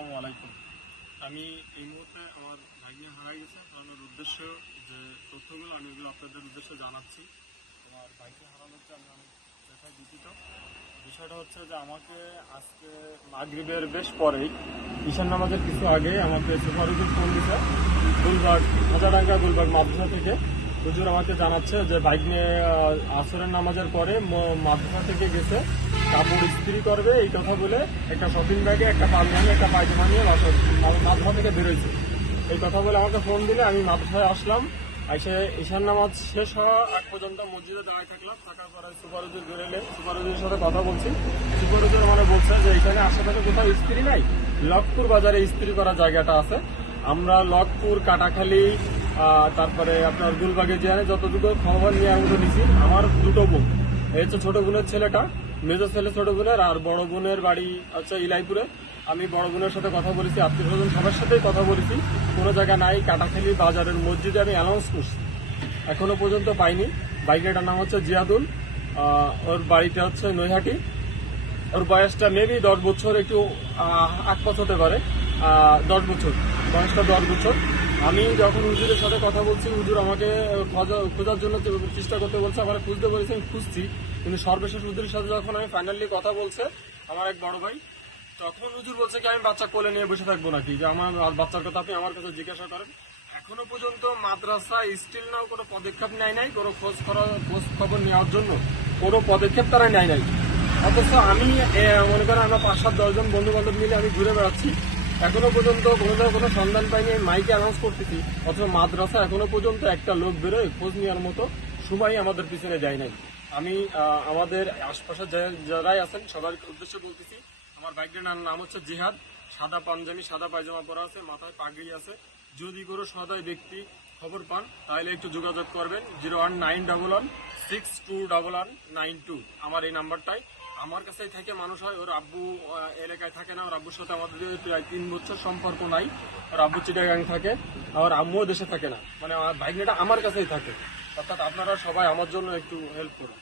আসসালামু আলাইকুম। আমি এই মুহূর্তে আমার ভাগ্নে হারাই গেছে কারণের উদ্দেশ্য যে তথ্যগুলো আমি এগুলো আপনাদের উদ্দেশ্যে জানাচ্ছি। আমার ভাইকে হারানোর হচ্ছে আমি অনেক দেখায় দুঃখিত। বিষয়টা হচ্ছে যে আমাকে আজকে মাগরিবের বেশ পরেই ঈশান নামাজের কিছু আগে আমাকে সুপারুজুর ফোন দিছে গুলবাগ হাজারাঙ্গা গুলবাগ মাদ্রাসা থেকে। হুজুর আমাকে জানাচ্ছে যে বাইক নিয়ে আসরের নামাজের পরে মাদ্রাসা থেকে গেছে, কাপড় ইস্ত্রি করবে, এই কথা বলে একটা শপিং ব্যাগে একটা পাঞ্জাবি একটা পায়জামা নিয়ে মাদ্রাসা থেকে বেরোইছে। এই কথা বলে আমাকে ফোন দিলে, আমি মাদ্রাসায় আসলাম, এসে ঈশান নামাজ শেষ হওয়া এক পর্যন্ত মসজিদে দাঁড়ায় থাকলাম, থাকার পরে সুপারুজুর বেরোলে সুপারুজুরের সাথে কথা বলছি। সুপারুজুর মানে বলছে যে এখানে আশেপাশে কোথাও ইস্ত্রি নাই লকপুর বাজারে ইস্ত্রি করার জায়গাটা আছে। আমরা লকপুর কাটাখালী তারপরে আপনার গুলবাগে যেখানে যতটুকু খবর নিয়ে আমি তো নিছি, আমার দুটো বোন। এই হচ্ছে ছোট বোনের ছেলেটা, মেজো ছেলে ছোট বোনের আর বড় বোনের বাড়ি হচ্ছে ইলাইপুরে। আমি বড় বোনের সাথে কথা বলেছি, আত্মীয় স্বজন সবার সাথেই কথা বলেছি। কোনো জায়গা নাই, কাটাখালী বাজারের মসজিদে আমি অ্যানাউন্স করছি। এখনও পর্যন্ত পাইনি। বাইকেটার নাম হচ্ছে জিয়াদুল। ওর বাড়িটা হচ্ছে নৈহাটি। ওর বয়সটা মেবি দশ বছর, একটু আকপাত হতে পারে। দশ বছর। বয়সটা দশ বছর। আমি যখন হুজুরের সাথে কথা বলছি, হুজুর আমাকে খোঁজা- খোঁজার জন্য চেষ্টা করতে বলছে, আমার খুঁজতে বলেছে আমি খুঁজছি। কিন্তু সর্বশেষ হুজুরের সাথে যখন আমি ফাইনালি কথা বলছে, আমার এক বড় ভাই, তখন হুজুর বলছে কি, আমি বাচ্চা কোলে নিয়ে বসে থাকব নাকি? যে আমার বাচ্চার কথা আপনি আমার কাছে জিজ্ঞাসা করেন। এখনও পর্যন্ত মাদ্রাসা স্টিল নাও কোনো পদক্ষেপ নেয় নাই, কোনো খোঁজ খোঁজ খবর নেওয়ার জন্য কোনো পদক্ষেপ তারা নেয় নাই। অথচ আমি মনে করেন আমরা পাঁচ সাত দশজন বন্ধু বান্ধব মিলে আমি ঘুরে বেড়াচ্ছি। এখনও পর্যন্ত কোনো জায়গায় কোনো সন্ধান পাইনি মাইকে অ্যানাউন্স করতেছি, অথচ মাদ্রাসা এখনও পর্যন্ত একটা লোক বেরোয় খোঁজ নেওয়ার মতো সময় আমাদের পিছনে যায় নাই। আমি আমাদের আশপাশে যারাই আছেন, সবার উদ্দেশ্যে বলতেছি, আমার বাইকটার নাম হচ্ছে জিহাদ, সাদা পাঞ্জাবি, সাদা পায়জামা পরা আছে, মাথায় পাগড়ি আছে। যদি কোনো সদয় ব্যক্তি খবর পান, তাহলে একটু যোগাযোগ করবেন, zero one nine double one, six two double one nine two. আমার এই নাম্বারটাই আমার কাছে থেকে মানুষ হয়, ওর আব্বু এলাকায় থাকে না, ওর আব্বুর সাথে আমাদের প্রায় তিন বছর সম্পর্ক নাই, ওর আব্বু চিটাগাং থাকে, আর আম্মুও দেশে থাকে না। মানে আমার ভাইগনেটা আমার কাছেই থাকে। অর্থাৎ আপনারা সবাই আমার জন্য একটু হেল্প করুন।